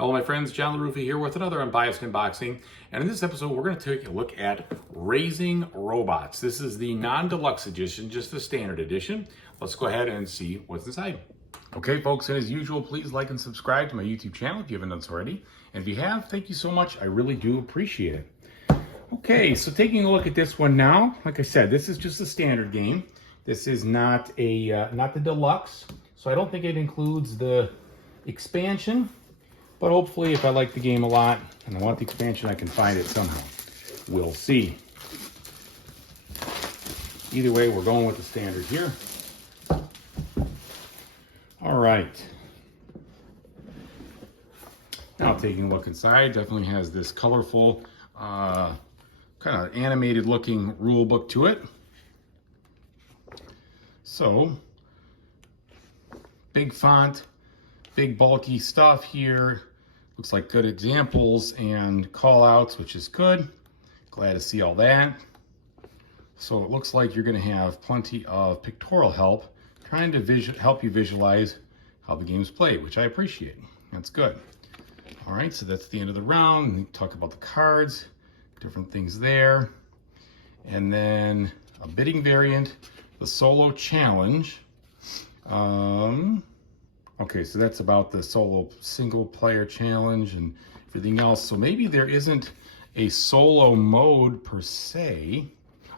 Hello my friends, John LaRuffa here with another Unbiased Unboxing. And in this episode, we're going to take a look at Raising Robots. This is the non-deluxe edition, just the standard edition. Let's go ahead and see what's inside. Okay folks, and as usual, please like and subscribe to my YouTube channel if you haven't done so already. And if you have, thank you so much. I really do appreciate it. Okay, so taking a look at this one now, like I said, this is just a standard game. This is not the deluxe, so I don't think it includes the expansion. But hopefully, if I like the game a lot and I want the expansion, I can find it somehow. We'll see. Either way, we're going with the standard here. All right. Now, taking a look inside, definitely has this colorful, kind of animated looking rule book to it. So, big font, big bulky stuff here. Looks like good examples and call outs, which is good. Glad to see all that. So it looks like you're going to have plenty of pictorial help trying to help you visualize how the game's played, which I appreciate. That's good. All right, so that's the end of the round. We talk about the cards, different things there. And then a bidding variant, the solo challenge. Okay, so that's about the solo single player challenge and everything else. So maybe there isn't a solo mode per se.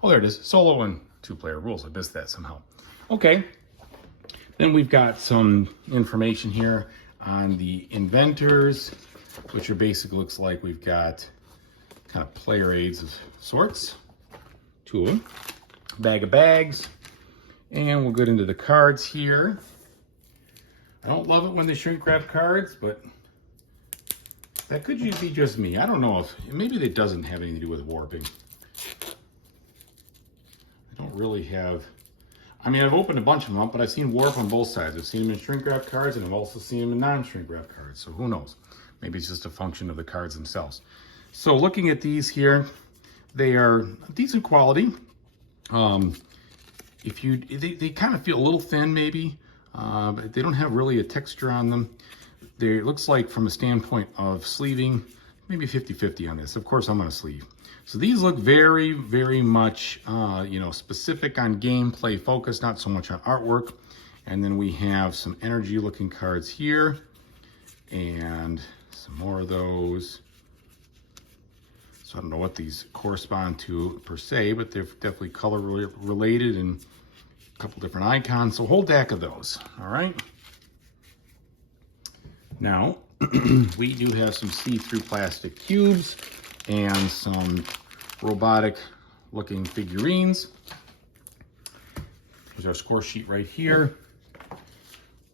Oh, there it is, solo and 2-player rules. I missed that somehow. Okay, then we've got some information here on the inventors, which are basically, looks like we've got kind of player aids of sorts, 2 of them, bag of bags, and we'll get into the cards here. I don't love it when they shrink wrap cards, but that could be just me. I don't know if, maybe it doesn't have anything to do with warping. I don't really have, I mean, I've opened a bunch of them up, but I've seen warp on both sides. I've seen them in shrink wrap cards, and I've also seen them in non-shrink wrap cards. So who knows? Maybe it's just a function of the cards themselves. So looking at these here, they are decent quality. They kind of feel a little thin maybe. But they don't have really a texture on them. It looks like from a standpoint of sleeving, maybe 50-50 on this. Of course, I'm going to sleeve. So these look very, very much, specific on gameplay focus, not so much on artwork. And then we have some energy looking cards here and some more of those. So I don't know what these correspond to per se, but they're definitely color related and couple different icons, so a whole deck of those. All right, now we do have some see-through plastic cubes and some robotic looking figurines. Here's our score sheet right here,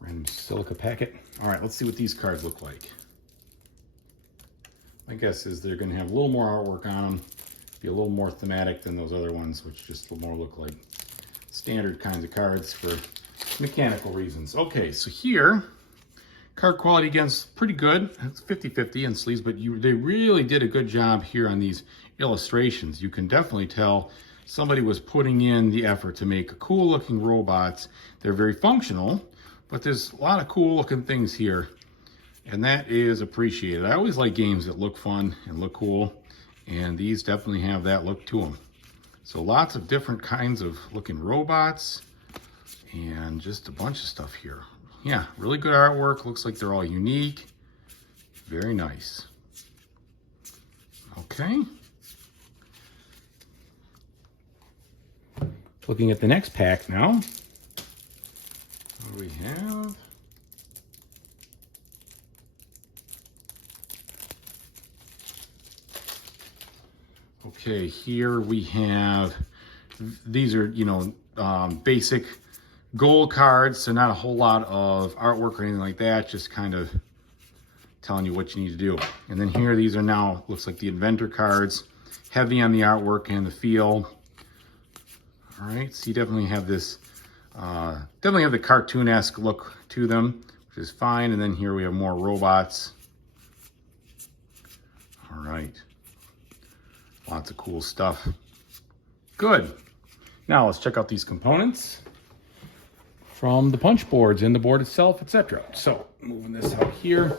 random silica packet. All right, let's see what these cards look like. My guess is they're going to have a little more artwork on them, be a little more thematic than those other ones, which just a little more look like standard kinds of cards for mechanical reasons. Okay, so here, card quality against pretty good. It's 50-50 in sleeves, but they really did a good job here on these illustrations. You can definitely tell somebody was putting in the effort to make cool looking robots. They're very functional, but there's a lot of cool looking things here, and that is appreciated. I always like games that look fun and look cool, and these definitely have that look to them. So lots of different kinds of looking robots and just a bunch of stuff here. Yeah, really good artwork. Looks like they're all unique. Very nice. Okay. Looking at the next pack now. What do we have? Okay, here we have, these are, basic gold cards, so not a whole lot of artwork or anything like that, just kind of telling you what you need to do. And then here, these are now, looks like the inventor cards, heavy on the artwork and the feel. All right, so you definitely have this, definitely have the cartoon-esque look to them, which is fine. And then here we have more robots. All right. Lots of cool stuff. Good. Now let's check out these components from the punch boards and the board itself, etc. So moving this out here.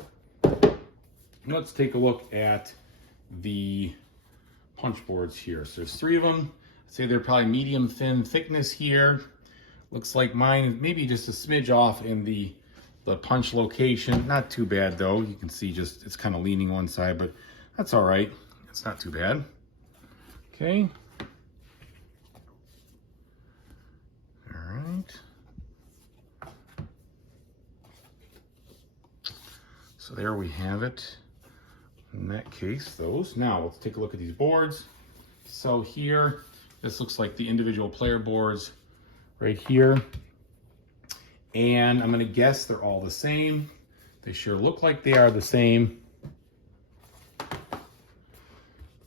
let's take a look at the punch boards here. So there's 3 of them. I'd say they're probably medium thin thickness here. Looks like mine is maybe just a smidge off in the punch location. Not too bad though. You can see just it's kind of leaning one side, but that's all right. It's not too bad. Okay. All right. So there we have it. In that case, those. Now let's take a look at these boards. So here, this looks like the individual player boards right here. And I'm gonna guess they're all the same. They sure look like they are the same.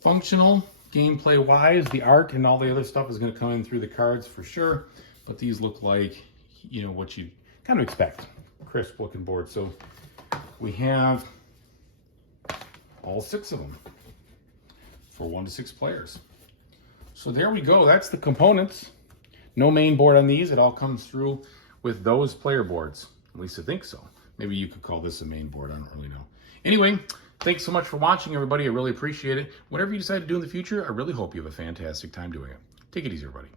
Functional, gameplay wise, the art and all the other stuff is gonna come in through the cards for sure. But these look like, you know, what you kind of expect. Crisp looking board. So we have all 6 of them for 1 to 6 players. So there we go. That's the components. No main board on these. It all comes through with those player boards. At least I think so. Maybe you could call this a main board. I don't really know. Anyway, thanks so much for watching, everybody. I really appreciate it. Whatever you decide to do in the future, I really hope you have a fantastic time doing it. Take it easy, everybody.